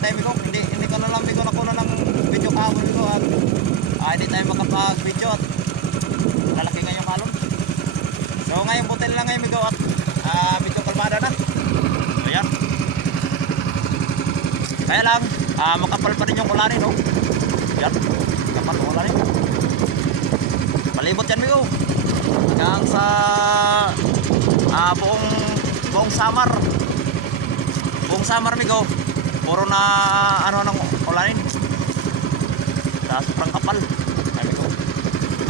tayo amigo. Hindi ko na lang amigo nakuha ng video kahapon amigo at hindi tayo makapag-video at lalaki nga yung kalon. So ngayon butil lang ngayon amigo at medyo kalmada na. So yan. Kaya lang makapal pa rin yung ulanin no. Yan. Kapal yung ulanin. Palibot yan amigo. Hanggang sa buong summer. Buong summer amigo. Puro na ano ng ulanin. Sa sobrang kapal. Amigo.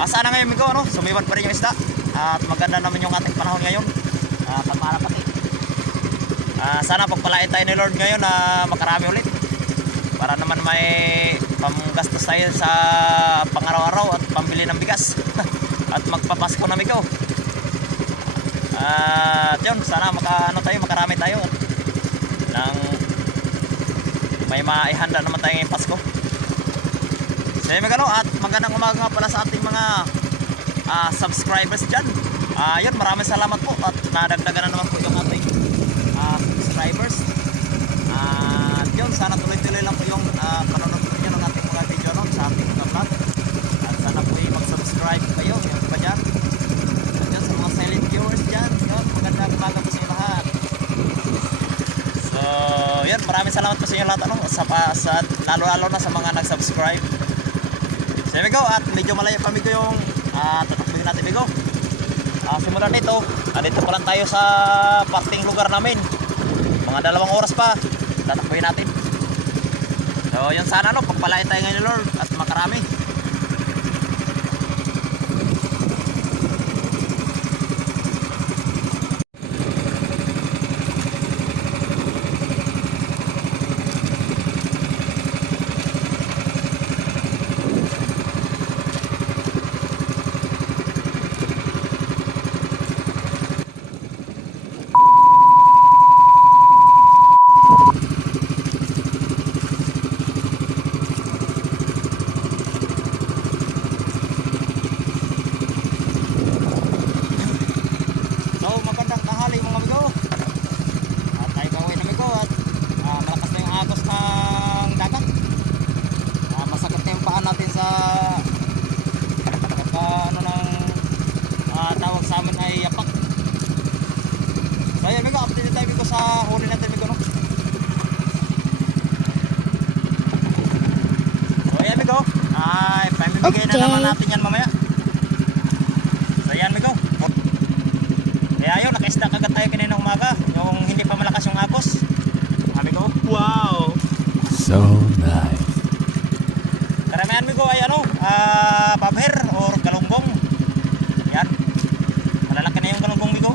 Sana ngayon amigo ano, sumibat pa rin yung isda. At maganda naman yung ating panahon ngayon. Kalmara pati. Sana pagpalain tayo ni Lord ngayon na makarami ulit. Para naman may panggastos tayo sa pangaraw-araw at pambili ng bigas. At magpapasko na amigo. At yun, sana makarami tayo at nang may maihanda naman tayo ngayong Pasko. So yun amigo, at magandang umaga nga pala sa ating mga subscribers dyan. Yun, maraming salamat po at nadagdagan na naman po yung ating subscribers. Yun, sana tuloy-tuloy lang po yung panonood po nyo ng ating mga video no, sa ating mga vlog. At sana po mag-subscribe kayo, yung iba dyan. At yun, sa mga silent viewers dyan, yun, magandang umaga po sa inyo lahat. So yun, maraming salamat po sa inyo lahat ano, sa lalo-lalo na sa mga nag-subscribe. So yun amigo, at medyo malayo pa amigo yung tatakbin natin amigo. Simula dito, dito pa lang tayo sa parting lugar namin. Mga 2 oras pa tatakbuhin natin. So yun, sana no, pagpalain tayo ngayon Lord at makarami. Bigay na naman natin yan mamaya. So yan amigo. Kaya yun, nakaisda kagad tayo kanina umaga. Yung hindi pa malakas yung agos. Amigo. Wow. So nice. Karamihan amigo ay ano, babher or galunggong. Yan. Malalaki na yung galunggong amigo.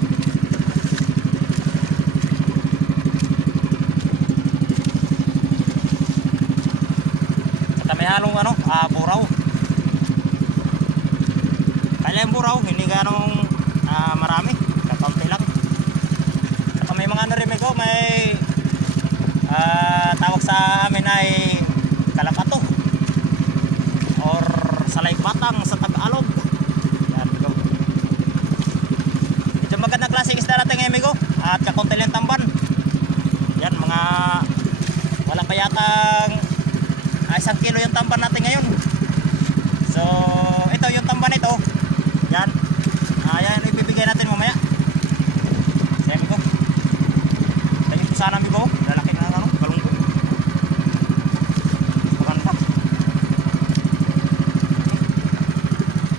At may halong ano, buraw. Kaya yung buraw, hindi ganong marami, kakaunti lang. Saka may mga ano rin amigo, may tawag sa amin ay kalapato or salay batang sa Tagalog. Yan amigo. Ito magandang klaseng isda natin ngayon amigo, at kakaunti lang tamban. Yan, mga wala pa yatang 1 kilo yung tamban natin ngayon. So ito yung tamban ito. Yan. Yan yung ibibigay natin mamaya. Sige amigo. Tingin ko sana amigo. Lalaki na ano, galunggong. Maganda.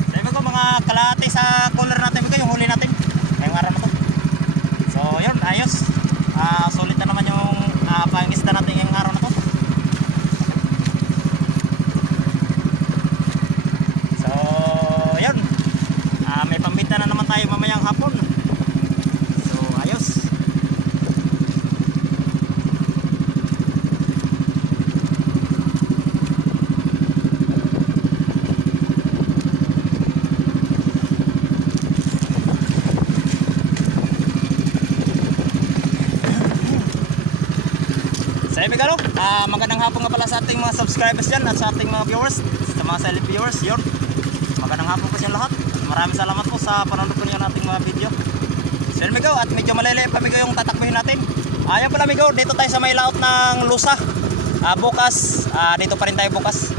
Sige amigo, mga kalahati sa color natin amigo, yung huli natin. Ngayong araw na to. So yun, ayos. Solid na naman yung pangisda natin ngayong araw na to. May pambinta na naman tayo mamayang hapon. So ayos. So amigo, magandang hapon nga pala sa ating mga subscribers dyan at sa ating mga viewers, sa mga silent viewers. Yun, magandang hapon po sa lahat. Maraming salamat po sa panonood po niyo nating mga video. So amigo, at medyo maliliit pa amigo yung tatakbuhin natin. Ayan pala amigo, dito tayo sa may laot ng Lusa. Bukas, dito pa rin tayo bukas.